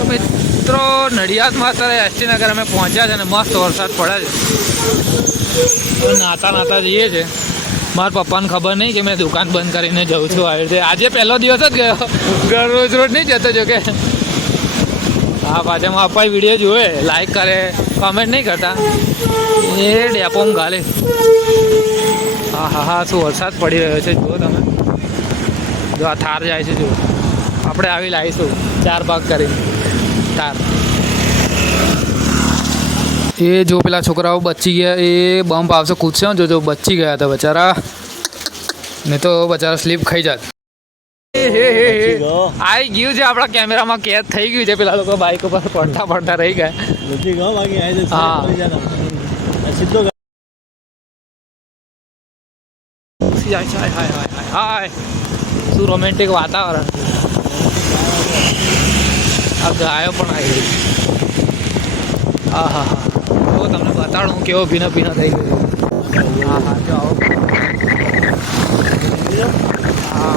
તો મિત્રો નડિયાદમાં અત્યારે એસટીનગર અમે પહોંચ્યા છે અને મસ્ત વરસાદ પડે છે. નાતા નાતા જઈએ છે મારા પપ્પાને ખબર નહીં કે મેં દુકાન બંધ કરીને જઉં છું આવી રીતે. આજે પહેલો દિવસ જ ગયો. ઘર રોજ રોજ નહીં જતો જો કે હા, પાછા મારા પપ્પાએ વીડિયો જોવે લાઈક કરે કોમેન્ટ નહીં કરતા. એ ડેપોમાં ગાલે. હા હા હા, શું વરસાદ પડી રહ્યો છે, જુઓ તમે. જો આ થાર જાય છે, જુઓ. આપણે આવી લાવીશું ચાર ભાગ કરી થાર એ જો પેલા છોકરાઓ બચી ગયા એ બમ્પ આવશે કૂદશે. જો જો બચી ગયા હતા બચારા. ને તો બચારા સ્લીપ ખાઈ જાત. આઈ ગયું છે આપણા કેમેરામાં કેદ થઈ ગયું છે. પેલા લોકો બાઇક ઉપર પડતા પડતા રહી ગયા. હા. હાય હાય હાય હાય. શું રોમેન્ટિક વાતાવરણ. આ ગાયો પણ આવી ગઈ હા હા. હા તો તમને બતાડું હું કેવો ભીનો ભીનો થઈ ગયો. હા હા, જો આવો. હા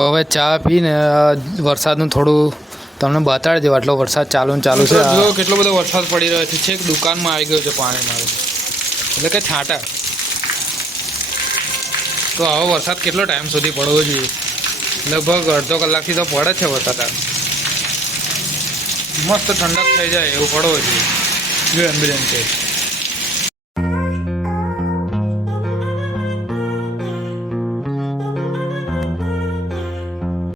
હવે ચા પીને વરસાદનું થોડું તમને બતાડી દેવા, આટલો વરસાદ ચાલુ ચાલુ છે. કેટલો બધો વરસાદ પડી રહ્યો છે. છેક દુકાનમાં આવી ગયો છે પાણી મારું. એટલે કે છાંટા. તો આવો વરસાદ કેટલો ટાઈમ સુધી પડવો જોઈએ? લગભગ અડધો કલાકથી તો પડે છે વરસાદ. મસ્ત ઠંડક થઈ જાય એવું પડવો જોઈએ. જો એમ્બ્યુલન્સ છે.